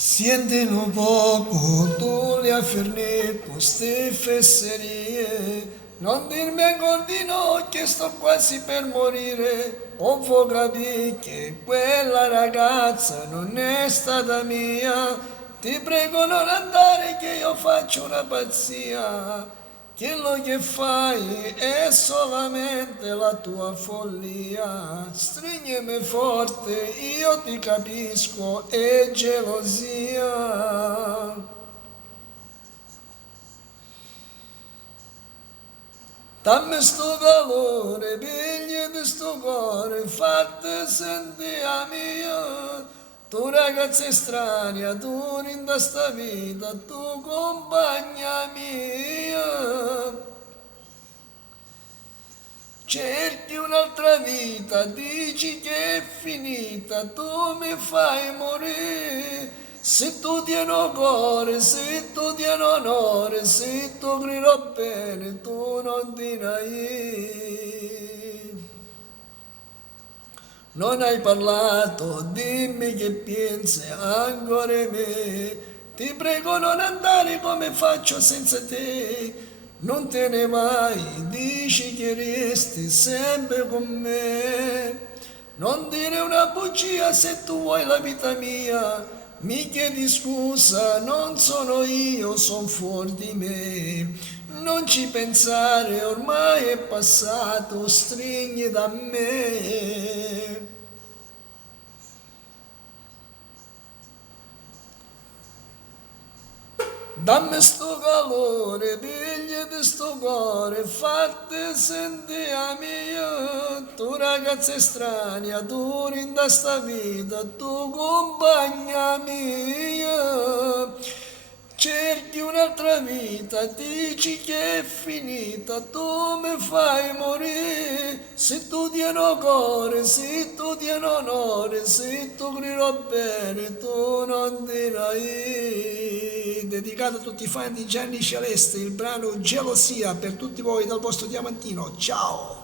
Sientilo poco, tu le affermi queste fesserie. Non dirmi ancora di no, che sto quasi per morire. O vuoi capire che quella ragazza non è stata mia. Ti prego non andare che io faccio una pazzia. Quello che fai è solamente la tua follia. Stringimi forte, io ti capisco, è gelosia. Dammi sto calore, pigli di sto cuore, fatti sentire a mia. Tu ragazza estranea, tu in sta vita, tu compagna mia. Cerchi un'altra vita, dici che è finita, tu mi fai morire. Se tu tieni cuore, se tu tieni onore, se tu grido bene, tu non ti dai. Non hai parlato, dimmi che pensi ancora di me. Ti prego non andare come faccio senza te. Non te ne vai, dici che resti sempre con me. Non dire una bugia se tu vuoi la vita mia. Mi chiedi scusa, non sono io, son fuori di me. Non ci pensare, ormai è passato, stringi da me. Dammi sto calore, pigli di sto cuore, fatti sentire a mia. Tu ragazza estranea, tu in sta vita, tu compagna mia. Cerchi un'altra vita, dici che è finita, tu mi fai morire. Se tu tieni cuore, se tu tieni onore, se tu grido bene, tu non dirai. Dedicato a tutti i fan di Gianni Celeste, il brano Gelosia per tutti voi dal vostro Diamantino. Ciao!